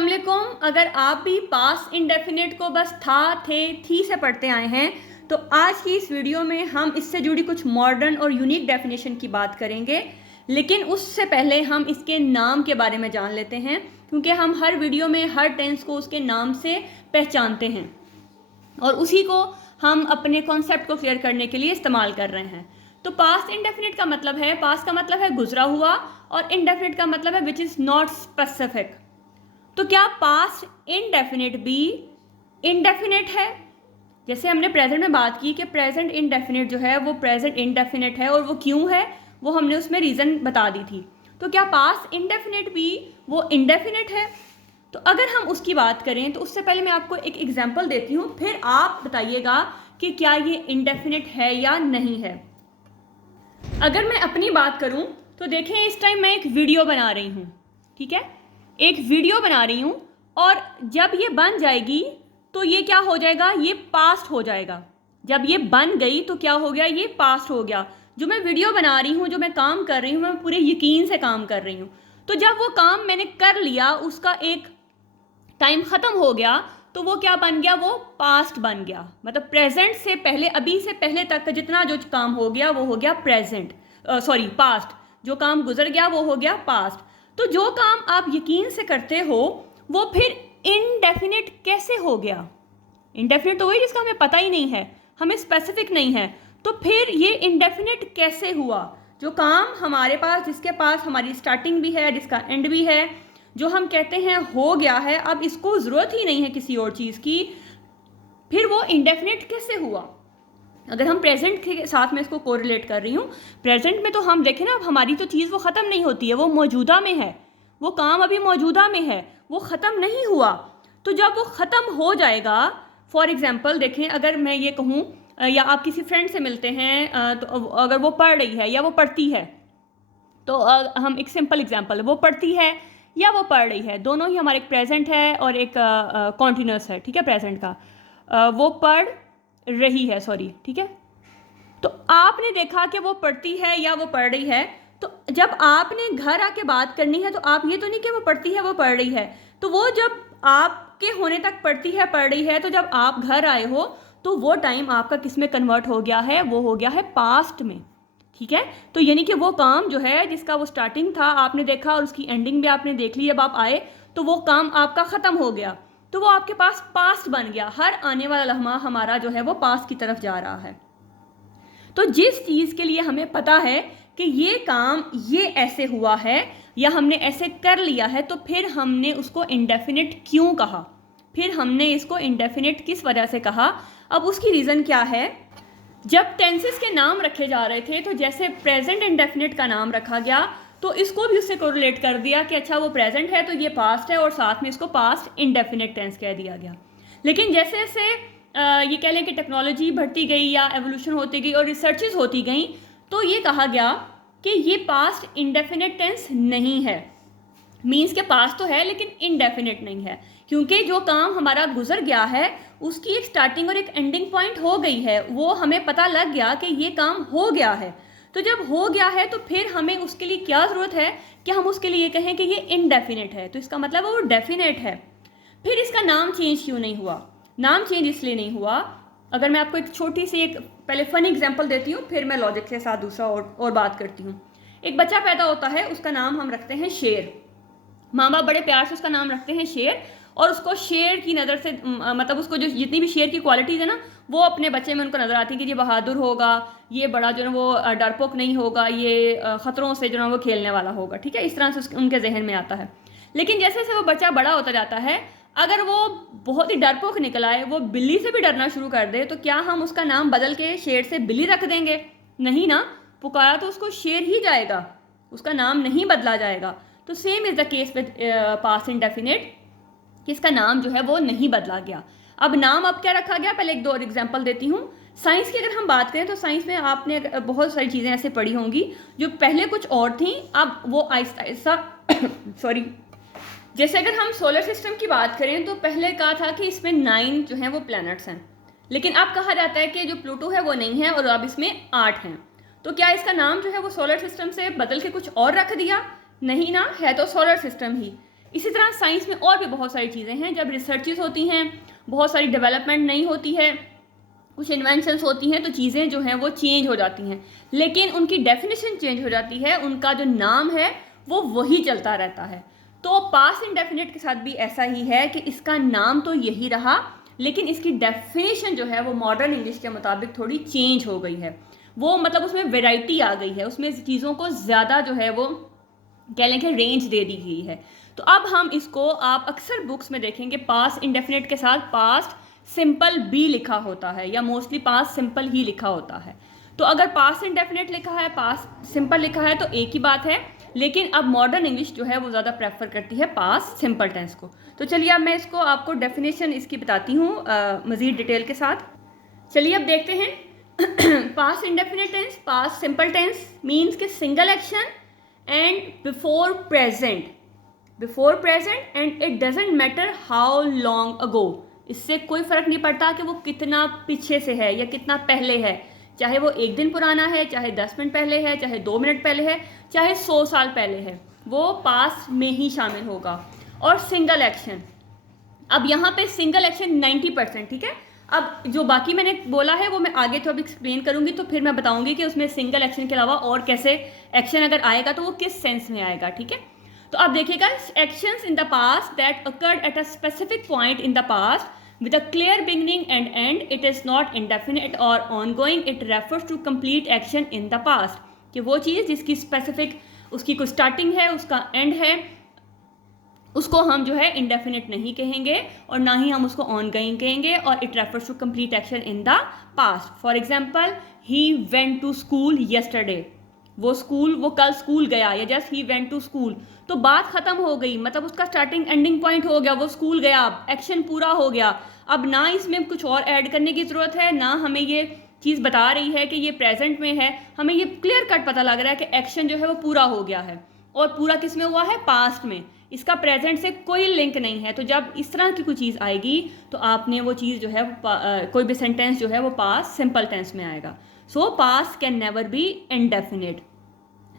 अस्सलाम वालेकुम। अगर आप भी पास्ट इंडेफिनिट को बस था, थे, थी से पढ़ते आए हैं तो आज की इस वीडियो में हम इससे जुड़ी कुछ मॉडर्न और यूनिक डेफिनेशन की बात करेंगे। लेकिन उससे पहले हम इसके नाम के बारे में जान लेते हैं, क्योंकि हम हर वीडियो में हर टेंस को उसके नाम से पहचानते हैं और उसी को हम अपने कॉन्सेप्ट को क्लियर करने के लिए इस्तेमाल कर रहे हैं। तो पास्ट इंडेफिनिट का मतलब है, पास्ट का मतलब है गुजरा हुआ, और इंडेफिनिट का मतलब है विच इज़ नॉट स्पेसिफिक। तो क्या पास्ट इनडेफिनिट भी इनडेफिनिट है? जैसे हमने प्रेजेंट में बात की कि प्रेजेंट इनडेफिनिट जो है वो प्रेजेंट इनडेफिनिट है, और वो क्यों है वो हमने उसमें रीज़न बता दी थी। तो क्या पास्ट इनडेफिनिट भी वो इनडेफिनिट है? तो अगर हम उसकी बात करें तो उससे पहले मैं आपको एक एग्जांपल देती हूँ, फिर आप बताइएगा कि क्या ये इनडेफिनिट है या नहीं है। अगर मैं अपनी बात करूँ तो देखें, इस टाइम मैं एक वीडियो बना रही हूँ, ठीक है, एक वीडियो बना रही हूँ, और जब ये बन जाएगी तो ये क्या हो जाएगा, ये पास्ट हो जाएगा। जब ये बन गई तो क्या हो गया, ये पास्ट हो गया। जो मैं वीडियो बना रही हूँ, जो मैं काम कर रही हूँ, मैं पूरे यकीन से काम कर रही हूँ। तो जब वो काम मैंने कर लिया, उसका एक टाइम ख़त्म हो गया, तो वो क्या बन गया, वो पास्ट बन गया। मतलब प्रेजेंट से पहले, अभी से पहले तक का जितना जो काम हो गया वो हो गया प्रेजेंट, सॉरी पास्ट। जो काम गुजर गया वो हो गया पास्ट। तो जो काम आप यकीन से करते हो वो फिर इनडेफिनिट कैसे हो गया? इनडेफिनिट तो वही जिसका हमें पता ही नहीं है, हमें स्पेसिफिक नहीं है। तो फिर ये इनडेफिनिट कैसे हुआ? जो काम हमारे पास, जिसके पास हमारी स्टार्टिंग भी है, जिसका एंड भी है, जो हम कहते हैं हो गया है, अब इसको ज़रूरत ही नहीं है किसी और चीज़ की, फिर वो इनडेफिनिट कैसे हुआ? अगर हम प्रेजेंट के साथ में इसको कोरिलेट कर रही हूँ, प्रेजेंट में तो हम देखें ना, अब हमारी तो चीज़ वो ख़त्म नहीं होती है, वो मौजूदा में है, वो काम अभी मौजूदा में है, वो ख़त्म नहीं हुआ। तो जब वो ख़त्म हो जाएगा, फॉर एग्ज़ाम्पल देखें, अगर मैं ये कहूँ या आप किसी फ्रेंड से मिलते हैं, तो अगर वो पढ़ रही है या वो पढ़ती है, तो हम एक सिंपल एग्जांपल है, वो पढ़ती है या वो पढ़ रही है, दोनों ही हमारे एक प्रेजेंट है और एक कॉन्टिन्यूस है, ठीक है, प्रेजेंट का। वो पढ़ रही है, सॉरी, ठीक है। तो आपने देखा कि वो पढ़ती है या वो पढ़ रही है, तो जब आपने घर आके बात करनी है तो आप ये तो नहीं कि वो पढ़ती है, वो पढ़ रही है। तो वो जब आपके होने तक पढ़ती है, पढ़ रही है, तो जब आप घर आए हो तो वो टाइम आपका किस में कन्वर्ट हो गया है, वो हो गया है पास्ट में, ठीक है। तो यानी कि वो काम जो है, जिसका वो स्टार्टिंग था आपने देखा और उसकी एंडिंग भी आपने देख ली, जब आप आए तो वो काम आपका ख़त्म हो गया, तो वो आपके पास पास्ट बन गया। हर आने वाला लम्हा हमारा जो है वो पास्ट की तरफ जा रहा है। तो जिस चीज़ के लिए हमें पता है कि ये काम ये ऐसे हुआ है या हमने ऐसे कर लिया है, तो फिर हमने उसको इंडेफिनिट क्यों कहा, फिर हमने इसको इंडेफिनिट किस वजह से कहा? अब उसकी रीज़न क्या है? जब टेंसेस के नाम रखे जा रहे थे, तो जैसे प्रेजेंट इंडेफिनिट का नाम रखा गया, तो इसको भी उससे कोरिलेट कर दिया कि अच्छा वो प्रेजेंट है तो ये पास्ट है, और साथ में इसको पास्ट इंडेफिनिट टेंस कह दिया गया। लेकिन जैसे जैसे ये कह लें कि टेक्नोलॉजी बढ़ती गई या एवोल्यूशन होती गई और रिसर्चेज होती गई, तो ये कहा गया कि ये पास्ट इंडेफिनिट टेंस नहीं है। मीन्स के पास तो है लेकिन इनडेफिनिट नहीं है, क्योंकि जो काम हमारा गुजर गया है उसकी एक स्टार्टिंग और एक एंडिंग पॉइंट हो गई है, वो हमें पता लग गया कि ये काम हो गया है। तो जब हो गया है तो फिर हमें उसके लिए क्या ज़रूरत है कि हम उसके लिए कहें कि ये इनडेफिनिट है, तो इसका मतलब वो डेफिनेट है। फिर इसका नाम चेंज क्यों नहीं हुआ? नाम चेंज इसलिए नहीं हुआ, अगर मैं आपको एक छोटी सी एक पहले फनी एग्जाम्पल देती हूँ, फिर मैं लॉजिक के साथ दूसरा और बात करती हूँ। एक बच्चा पैदा होता है, उसका नाम हम रखते हैं शेर। माँ बाप बड़े प्यार से उसका नाम रखते हैं शेर, और उसको शेर की नज़र से, मतलब उसको जो जितनी भी शेर की क्वालिटीज़ है ना, वो अपने बच्चे में उनको नज़र आती है कि ये बहादुर होगा, ये बड़ा जो है वो डरपोक नहीं होगा, ये ख़तरों से जो है वो खेलने वाला होगा, ठीक है, इस तरह से उनके जहन में आता है। लेकिन जैसे जैसे वो बच्चा बड़ा होता जाता है, अगर वो बहुत ही डरपोक निकल आए, वो बिल्ली से भी डरना शुरू कर दे, तो क्या हम उसका नाम बदल के शेर से बिल्ली रख देंगे? नहीं ना, पुकारा तो उसको शेर ही जाएगा, उसका नाम नहीं बदला जाएगा। तो same is the case with past indefinite, इसका नाम जो है वो नहीं बदला गया। अब नाम अब क्या रखा गया, पहले एक दो और एग्जांपल देती हूँ। साइंस की अगर हम बात करें तो साइंस में आपने बहुत सारी चीज़ें ऐसे पढ़ी होंगी जो पहले कुछ और थी, अब वो आहिस्ता आहिस्ता सॉरी, जैसे अगर हम सोलर सिस्टम की बात करें तो पहले कहा था कि इसमें 9 जो हैं वो प्लैनेट्स हैं, लेकिन अब कहा जाता है कि जो प्लूटो है वो नहीं है और अब इसमें 8 हैं। तो क्या इसका नाम जो है वो सोलर सिस्टम से बदल के कुछ और रख दिया? नहीं ना, है तो सोलर सिस्टम ही। इसी तरह साइंस में और भी बहुत सारी चीज़ें हैं, जब रिसर्चेस होती हैं, बहुत सारी डेवलपमेंट नहीं होती है, कुछ इन्वेंशंस होती हैं, तो चीज़ें जो हैं वो चेंज हो जाती हैं, लेकिन उनकी डेफिनेशन चेंज हो जाती है, उनका जो नाम है वो वही चलता रहता है। तो पास्ट इंडेफिनिट के साथ भी ऐसा ही है कि इसका नाम तो यही रहा, लेकिन इसकी डेफिनेशन जो है वो मॉडर्न इंग्लिश के मुताबिक थोड़ी चेंज हो गई है। वो मतलब उसमें वैरायटी आ गई है, उसमें चीज़ों को ज़्यादा जो है वो कह लें कि रेंज दे दी गई है। तो अब हम इसको आप अक्सर बुक्स में देखेंगे पास्ट इंडेफिनिट के साथ पास्ट सिंपल भी लिखा होता है, या मोस्टली पास्ट सिंपल ही लिखा होता है। तो अगर पास्ट इंडेफिनिट लिखा है, पास्ट सिंपल लिखा है, तो एक ही बात है, लेकिन अब मॉडर्न इंग्लिश जो है वो ज़्यादा प्रेफर करती है पास्ट सिंपल टेंस को। तो चलिए अब मैं इसको आपको डेफिनेशन इसकी बताती हूँ मज़ीद डिटेल के साथ। चलिए अब देखते हैं। Past indefinite tense, past simple tense means के single action and before present and it doesn't matter how long ago. इससे कोई फ़र्क नहीं पड़ता कि वो कितना पीछे से है या कितना पहले है, चाहे वो एक दिन पुराना है, चाहे 10 मिनट पहले है, चाहे 2 मिनट पहले है, चाहे 100 साल पहले है, वो पास्ट में ही शामिल होगा। और सिंगल एक्शन, अब यहाँ पे सिंगल एक्शन 90%, ठीक है। अब जो बाकी मैंने बोला है वो मैं आगे तो अब एक्सप्लेन करूँगी, तो फिर मैं बताऊँगी कि उसमें सिंगल एक्शन के अलावा और कैसे एक्शन अगर आएगा तो वो किस सेंस में आएगा, ठीक है। तो आप देखिएगा, actions in the past that occurred at a specific point in the past with a clear beginning and end, it is not indefinite or ongoing, it refers to complete action in the past। कि वो चीज़ जिसकी specific उसकी कोई starting है, उसका and है, उसको हम जो है इंडेफिनिट नहीं कहेंगे और ना ही हम उसको ऑनगोइंग कहेंगे, और it refers to complete action in the past. For example, he went to school yesterday, वो कल स्कूल गया, या just he went to school, तो बात खत्म हो गई, मतलब उसका स्टार्टिंग एंडिंग पॉइंट हो गया, वो स्कूल गया, एक्शन पूरा हो गया। अब ना इसमें कुछ और ऐड करने की ज़रूरत है, ना हमें ये चीज़ बता रही है कि ये प्रेजेंट में है, हमें ये क्लियर कट पता लग रहा है कि एक्शन जो है वो पूरा हो गया है, और पूरा किस में हुआ है, पास्ट में, इसका प्रेजेंट से कोई लिंक नहीं है। तो जब इस तरह की कोई चीज़ आएगी तो आपने वो चीज़ जो है कोई भी सेंटेंस जो है वो पास्ट सिंपल टेंस में आएगा। सो past can never be indefinite.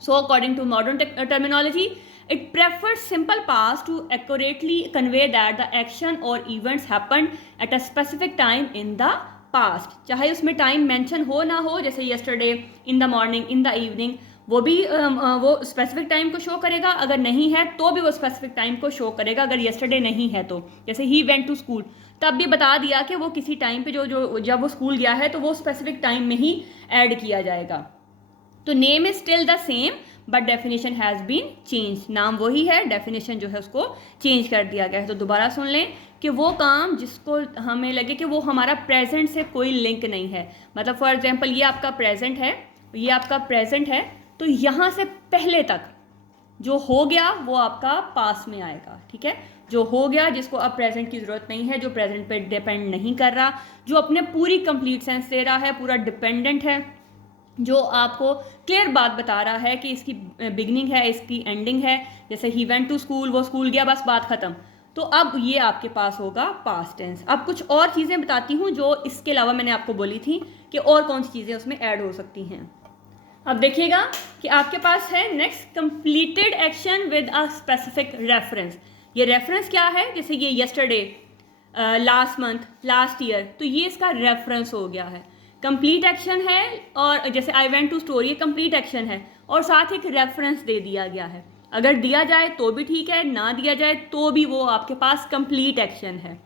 So according to modern terminology, it prefers simple past to accurately convey that the action or events happened at a specific time in the past। चाहे उसमें time mention हो ना हो, जैसे yesterday, in the morning, in the evening, वो भी वो specific time को शो करेगा, अगर नहीं है तो भी वो स्पेसिफिक टाइम को शो करेगा, अगर yesterday नहीं है तो। जैसे he went to school, तब भी बता दिया कि वो किसी टाइम पे जब वो स्कूल गया है तो वो स्पेसिफिक टाइम में ही ऐड किया जाएगा। तो name is still the same but definition has been change. नाम वही है, डेफिनेशन जो है उसको चेंज कर दिया गया है। तो दोबारा सुन लें कि वो काम जिसको हमें लगे कि वो हमारा प्रेजेंट से कोई लिंक नहीं है, मतलब फॉर एग्जांपल ये आपका प्रेजेंट है, ये आपका प्रेजेंट है, तो यहाँ से पहले तक जो हो गया वो आपका पास में आएगा, ठीक है। जो हो गया, जिसको अब प्रेजेंट की ज़रूरत नहीं है, जो प्रेजेंट पे डिपेंड नहीं कर रहा, जो अपने पूरी कंप्लीट सेंस दे रहा है, पूरा डिपेंडेंट है, जो आपको क्लियर बात बता रहा है कि इसकी बिगनिंग है, इसकी एंडिंग है। जैसे ही वेंट टू स्कूल, वो स्कूल गया, बस बात ख़त्म। तो अब ये आपके पास होगा पास्ट टेंस। अब कुछ और चीज़ें बताती हूँ जो इसके अलावा मैंने आपको बोली थी कि और कौन सी चीज़ें उसमें ऐड हो सकती हैं। अब देखिएगा कि आपके पास है next, completed action with a specific reference. ये रेफरेंस क्या है, जैसे ये yesterday, last month, last year, तो ये इसका रेफरेंस हो गया है। कंप्लीट एक्शन है, और जैसे आई वेंट टू स्टोर, ये कंप्लीट एक्शन है और साथ एक रेफरेंस दे दिया गया है। अगर दिया जाए तो भी ठीक है, ना दिया जाए तो भी वो आपके पास कंप्लीट एक्शन है।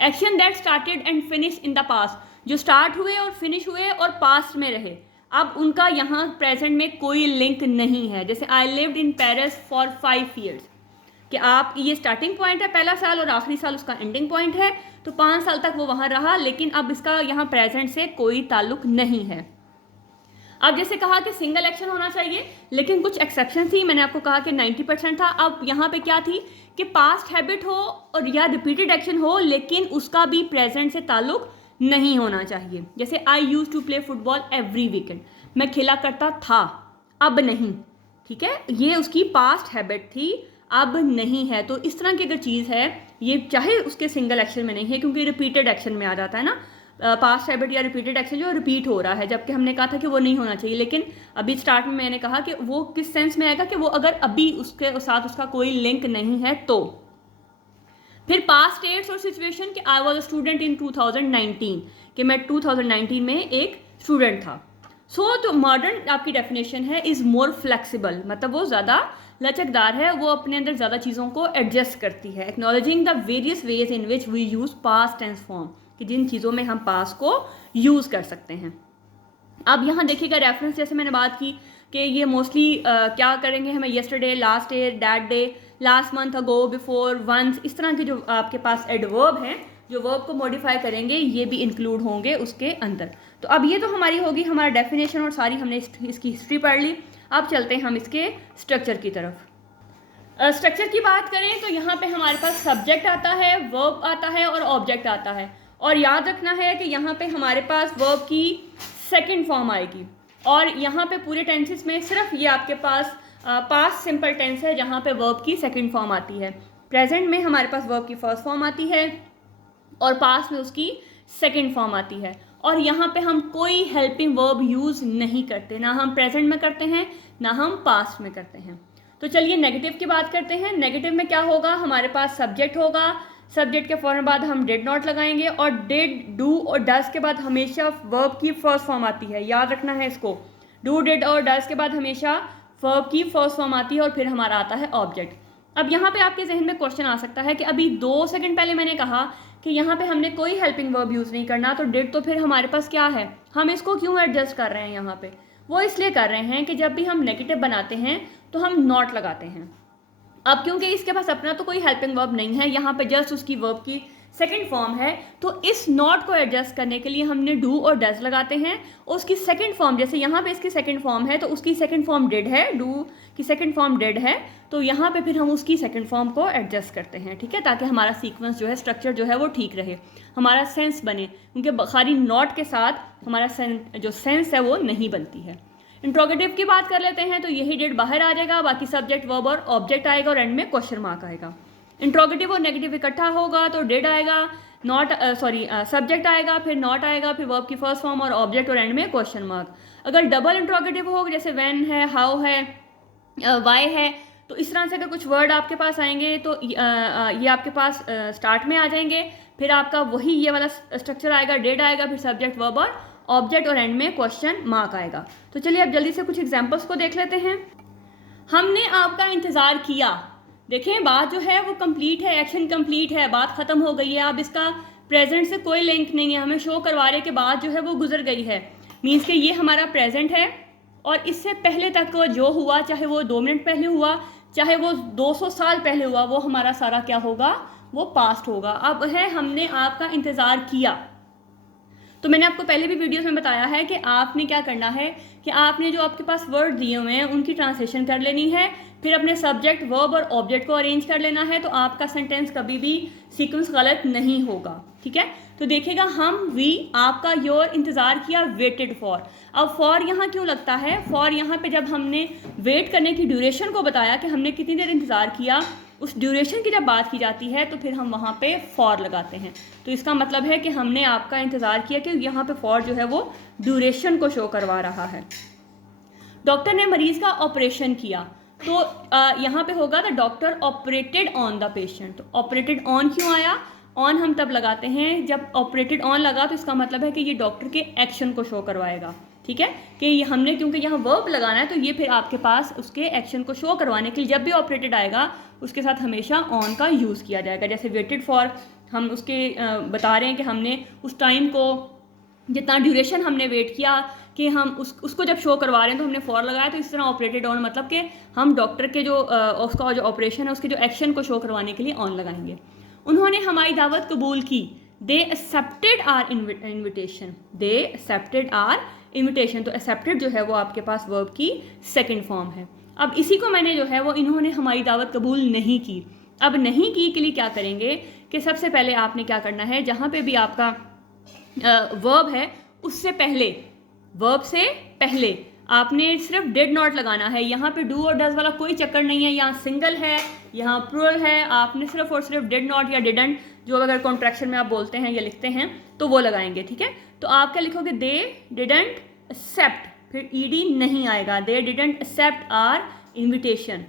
Action that started and finish in the past, जो स्टार्ट हुए और फिनिश हुए और पास्ट में रहे, अब उनका यहाँ प्रेजेंट में कोई लिंक नहीं है। जैसे I lived in Paris for 5 years, कि आप ये स्टार्टिंग पॉइंट है पहला साल और आखिरी साल उसका एंडिंग पॉइंट है, तो 5 साल तक वो वहाँ रहा, लेकिन अब इसका यहाँ प्रेजेंट से कोई ताल्लुक नहीं है। अब जैसे कहा कि सिंगल एक्शन होना चाहिए, लेकिन कुछ एक्सेप्शन थी, मैंने आपको कहा कि 90% था। अब यहाँ पे क्या थी कि पास्ट हैबिट हो और या रिपीटेड एक्शन हो, लेकिन उसका भी प्रेजेंट से ताल्लुक नहीं होना चाहिए। जैसे I use to play football every weekend, मैं खेला करता था, अब नहीं, ठीक है, ये उसकी पास्ट हैबिट थी, अब नहीं है। तो इस तरह की अगर चीज़ है, ये चाहे उसके सिंगल एक्शन में नहीं है, क्योंकि रिपीटेड एक्शन में आ जाता है ना, पास्ट हैबिट या रिपीटेड एक्शन जो रिपीट हो रहा है, जबकि हमने कहा था कि वो नहीं होना चाहिए। लेकिन अभी स्टार्ट में मैंने कहा कि वो किस सेंस में आएगा कि वो अगर अभी उसके साथ उसका कोई लिंक नहीं है तो फिर पास्ट टेट्स और सिचुएशन कि I was a student in 2019, कि मैं 2019 में एक स्टूडेंट था। तो मॉडर्न आपकी डेफिनेशन है इज़ मोर फ्लेक्सिबल, मतलब वो ज़्यादा लचकदार है, वो अपने अंदर ज़्यादा चीज़ों को एडजस्ट करती है। Acknowledging the various ways in which we use past tense form, कि जिन चीज़ों में हम पास्ट को यूज़ कर सकते हैं। अब यहाँ देखिएगा रेफरेंस, जैसे मैंने बात की कि ये मोस्टली क्या करेंगे हमें, yesterday, last day, that day, last month, ago, before, once, इस तरह के जो आपके पास एडवर्ब हैं जो वर्ब को मॉडिफाई करेंगे ये भी इंक्लूड होंगे उसके अंदर। तो अब ये तो हमारी होगी हमारा डेफिनेशन और सारी हमने इसकी हिस्ट्री पढ़ ली। अब चलते हैं हम इसके स्ट्रक्चर की तरफ। स्ट्रक्चर की बात करें तो यहाँ पे हमारे पास सब्जेक्ट आता है, वर्ब आता है और ऑब्जेक्ट आता है। और याद रखना है कि यहाँ पे हमारे पास वर्ब की सेकंड फॉर्म आएगी, और यहाँ पे पूरे टेंसेस में सिर्फ ये आपके पास पास्ट सिंपल टेंस है जहाँ पे वर्ब की सेकंड फॉर्म आती है। प्रेजेंट में हमारे पास वर्ब की फर्स्ट फॉर्म आती है और पास्ट में उसकी सेकंड फॉर्म आती है। और यहाँ पे हम कोई हेल्पिंग वर्ब यूज़ नहीं करते, ना हम प्रेजेंट में करते हैं ना हम पास्ट में करते हैं। तो चलिए नेगेटिव की बात करते हैं। नेगेटिव में क्या होगा, हमारे पास सब्जेक्ट होगा, सब्जेक्ट के फौरन बाद हम डिड नॉट लगाएंगे, और डिड, डू और डज के बाद हमेशा वर्ब की फर्स्ट फॉर्म आती है, याद रखना है इसको। डू, डिड और डज के बाद हमेशा वर्ब की फर्स्ट फॉर्म आती है और फिर हमारा आता है ऑब्जेक्ट। अब यहाँ पे आपके जहन में क्वेश्चन आ सकता है कि अभी 2 सेकंड पहले मैंने कहा कि यहाँ पे हमने कोई हेल्पिंग वर्ब यूज़ नहीं करना, तो डिड तो फिर हमारे पास क्या है, हम इसको क्यों एडजस्ट कर रहे हैं यहाँ पे? वो इसलिए कर रहे हैं कि जब भी हम नेगेटिव बनाते हैं तो हम नॉट लगाते हैं। अब क्योंकि इसके पास अपना तो कोई हेल्पिंग वर्ब नहीं है, यहाँ पे जस्ट उसकी वर्ब की सेकंड फॉर्म है, तो इस नॉट को एडजस्ट करने के लिए हमने डू और डज लगाते हैं। उसकी सेकंड फॉर्म, जैसे यहाँ पे इसकी सेकंड फॉर्म है तो उसकी सेकंड फॉर्म डिड है, डू की सेकंड फॉर्म डिड है, तो यहाँ पे फिर हम उसकी सेकंड फॉर्म को एडजस्ट करते हैं, ठीक है, ताकि हमारा सीक्वेंस जो है, स्ट्रक्चर जो है वो ठीक रहे, हमारा सेंस बने, क्योंकि खाली नॉट के साथ हमारा जो सेंस है वो नहीं बनती है। इंट्रोगेटिव की बात कर लेते हैं तो यही डिड बाहर आ जाएगा, बाकी सब्जेक्ट, वर्ब और ऑब्जेक्ट आएगा और एंड में क्वेश्चन मार्क आएगा। इंट्रोगेटिव और नेगेटिव इकट्ठा होगा तो डिड आएगा, नॉट सब्जेक्ट आएगा, फिर नॉट आएगा, फिर वर्ब की फर्स्ट फॉर्म और ऑब्जेक्ट और एंड में क्वेश्चन मार्क। अगर डबल इंट्रोगेटिव हो, जैसे व्हेन है, हाउ है, वाई है, तो इस तरह से अगर कुछ वर्ड आपके पास आएंगे तो ये आपके पास स्टार्ट में आ जाएंगे, फिर आपका वही ये वाला स्ट्रक्चर आएगा, डिड आएगा, फिर सब्जेक्ट, वर्ब और ऑब्जेक्ट और एंड में क्वेश्चन मार्क आएगा। तो चलिए अब जल्दी से कुछ एग्जांपल्स को देख लेते हैं। हमने आपका इंतज़ार किया, देखें बात जो है वो कंप्लीट है, एक्शन कंप्लीट है, बात ख़त्म हो गई है। अब इसका प्रेजेंट से कोई लिंक नहीं है, हमें शो करवा रहे कि बात जो है वो गुजर गई है, मीन्स कि ये हमारा प्रेजेंट है और इससे पहले तक को जो हुआ, चाहे वो 2 मिनट पहले हुआ, चाहे वो 200 साल पहले हुआ, वो हमारा सारा क्या होगा, वो पास्ट होगा। अब है हमने आपका इंतज़ार किया, तो मैंने आपको पहले भी वीडियोस में बताया है कि आपने क्या करना है कि आपने जो आपके पास वर्ड दिए हुए हैं उनकी ट्रांसलेशन कर लेनी है, फिर अपने सब्जेक्ट, वर्ब और ऑब्जेक्ट को अरेंज कर लेना है, तो आपका सेंटेंस कभी भी सीक्वेंस गलत नहीं होगा, ठीक है। तो देखिएगा हम, वी, आपका, योर, इंतज़ार किया, वेटेड फॉर। अब फॉर यहाँ क्यों लगता है, फॉर यहाँ पे जब हमने वेट करने की ड्यूरेशन को बताया कि हमने कितनी देर इंतज़ार किया, उस ड्यूरेशन की जब बात की जाती है तो फिर हम वहाँ पे फॉर लगाते हैं। तो इसका मतलब है कि हमने आपका इंतज़ार किया, कि यहाँ पे फॉर जो है वो ड्यूरेशन को शो करवा रहा है। डॉक्टर ने मरीज़ का ऑपरेशन किया, तो यहाँ पे होगा the doctor operated on the patient. तो ऑपरेटेड ऑन क्यों आया, ऑन हम तब लगाते हैं जब ऑपरेटेड ऑन लगा, तो इसका मतलब है कि ये डॉक्टर के एक्शन को शो करवाएगा, ठीक है, कि ये हमने क्योंकि यहाँ वर्ब लगाना है तो ये फिर आपके पास उसके एक्शन को शो करवाने के लिए जब भी ऑपरेटेड आएगा उसके साथ हमेशा ऑन का यूज़ किया जाएगा। जैसे वेटेड फॉर, हम उसके बता रहे हैं कि हमने उस टाइम को, जितना ड्यूरेशन हमने वेट किया, कि हम उसको जब शो करवा रहे हैं तो हमने फॉर लगाया। तो इस तरह ऑपरेटेड ऑन मतलब कि हम डॉक्टर के जो उसका जो ऑपरेशन है उसके जो एक्शन को शो करवाने के लिए ऑन लगाएंगे। उन्होंने हमारी दावत कबूल की, they accepted our invitation, they accepted our invitation. तो एक्सेप्टेड जो है वो आपके पास वर्ब की सेकंड फॉर्म है। अब इसी को मैंने जो है वो, इन्होंने हमारी दावत कबूल नहीं की। अब नहीं की के लिए क्या करेंगे कि सबसे पहले आपने क्या करना है, जहाँ पे भी आपका वर्ब है उससे पहले, वर्ब से पहले आपने सिर्फ डिड नॉट लगाना है। यहाँ पे डू और डज वाला कोई चक्कर नहीं है, यहाँ सिंगल है, यहाँ प्लूरल है, आपने सिर्फ और सिर्फ डिड नॉट या डिडंट, जो अगर कॉन्ट्रैक्शन में आप बोलते हैं या लिखते हैं तो वो लगाएंगे, ठीक है। तो आप क्या लिखोगे, दे डिडंट एक्सेप्ट, फिर ईडी नहीं आएगा, they didn't accept our invitation.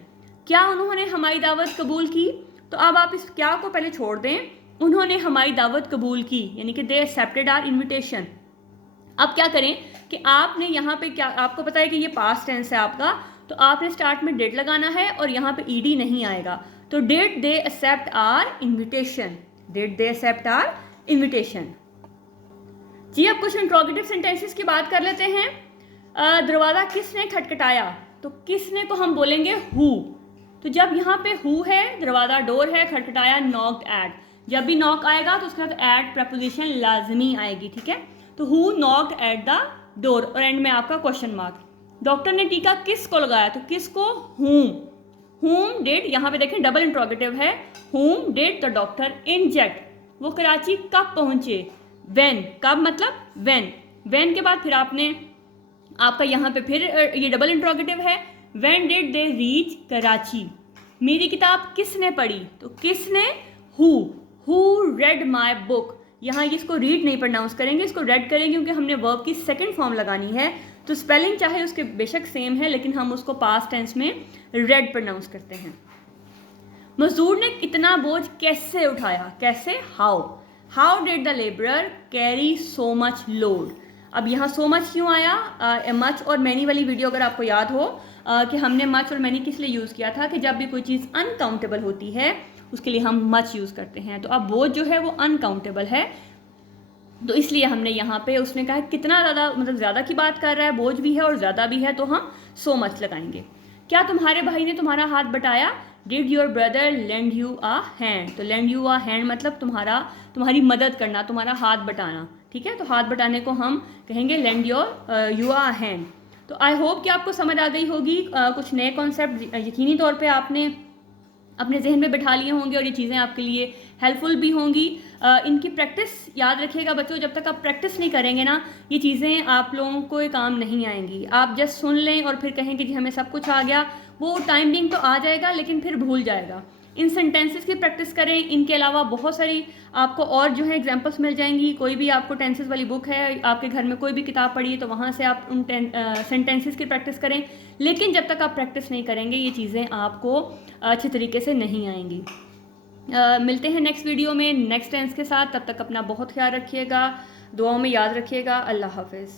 क्या उन्होंने हमारी दावत कबूल की, तो अब आप इस क्या को पहले छोड़ दें, उन्होंने हमारी दावत कबूल की, यानी कि दे एक्सेप्टेड आवर इन्विटेशन। अब क्या करें कि आपने यहाँ पे क्या, आपको पता है कि ये पास्ट टेंस है आपका, तो आपने स्टार्ट में डिड लगाना है और यहाँ पे ईडी नहीं आएगा। तो did they accept our invitation, did they accept our invitation. जी अब कुछ इंट्रोगेटिव सेंटेंसेस की बात कर लेते हैं। दरवाज़ा किसने खटखटाया, तो किसने को हम बोलेंगे हु। तो जब यहाँ पे हु है, दरवाज़ा डोर है, खटखटाया नॉक्ड एट, जब भी नॉक आएगा तो उसके साथ एट प्रपोजिशन लाजमी आएगी, ठीक है। तो who knocked at the door और एंड में आपका क्वेश्चन मार्क। डॉक्टर ने टीका किस को लगाया, तो किस को, whom did, यहाँ पे देखें डबल इंट्रोगेटिव है, whom did the doctor inject, वो कराची कब पहुंचे, when, कब मतलब when के बाद फिर आपने आपका यहाँ पे फिर ये डबल इंट्रोगेटिव है, when did they reach Karachi. मेरी किताब किसने पढ़ी, तो किसने, who read my book, यहाँ इसको रीड नहीं प्रोनाउंस करेंगे, इसको रेड करेंगे क्योंकि हमने वर्ब की सेकंड फॉर्म लगानी है। तो स्पेलिंग चाहे उसके बेशक सेम है लेकिन हम उसको पास्ट टेंस में रेड प्रोनाउंस करते हैं। मजदूर ने इतना बोझ कैसे उठाया, कैसे, how did the labourer carry so much load. अब यहाँ सो मच क्यों आया, मच और मैनी वाली वीडियो अगर आपको याद हो कि हमने मच और मैनी किस लिए यूज़ किया था कि जब भी कोई चीज़ अनकाउंटेबल होती है उसके लिए हम मच यूज़ करते हैं। तो अब बोझ जो है वो अनकाउंटेबल है, तो इसलिए हमने यहाँ पे, उसने कहा कितना ज़्यादा, मतलब ज़्यादा की बात कर रहा है, बोझ भी है और ज़्यादा भी है, तो हम सो मच लगाएंगे। क्या तुम्हारे भाई ने तुम्हारा हाथ बटाया, did your brother lend you a hand. तो लेंड यू अ हैंड मतलब तुम्हारी मदद करना, तुम्हारा हाथ बटाना, ठीक है। तो हाथ बटाने को हम कहेंगे lend your you a hand. तो आई होप कि आपको समझ आ गई होगी, कुछ नए कॉन्सेप्ट यकीनी तौर पे आपने अपने जहन में बैठा लिए होंगे और ये चीज़ें आपके लिए हेल्पफुल भी होंगी। इनकी प्रैक्टिस याद रखिएगा बच्चों, जब तक आप प्रैक्टिस नहीं करेंगे ना ये चीज़ें आप लोगों को ये काम नहीं आएंगी। आप जस्ट सुन लें और फिर कहें कि जी हमें सब कुछ आ गया, वो टाइम बिंग तो आ जाएगा लेकिन फिर भूल जाएगा। इन सेंटेंसेस की प्रैक्टिस करें, इनके अलावा बहुत सारी आपको और जो है एग्जांपल्स मिल जाएंगी। कोई भी आपको टेंसेस वाली बुक है, आपके घर में कोई भी किताब पढ़ी है तो वहाँ से आप उन सेंटेंसेस की प्रैक्टिस करें, लेकिन जब तक आप प्रैक्टिस नहीं करेंगे ये चीज़ें आपको अच्छे तरीके से नहीं आएंगी। मिलते हैं नेक्स्ट वीडियो में नेक्स्ट टेंस के साथ, तब तक अपना बहुत ख्याल रखिएगा, दुआओं में याद रखिएगा। अल्लाह हाफिज़।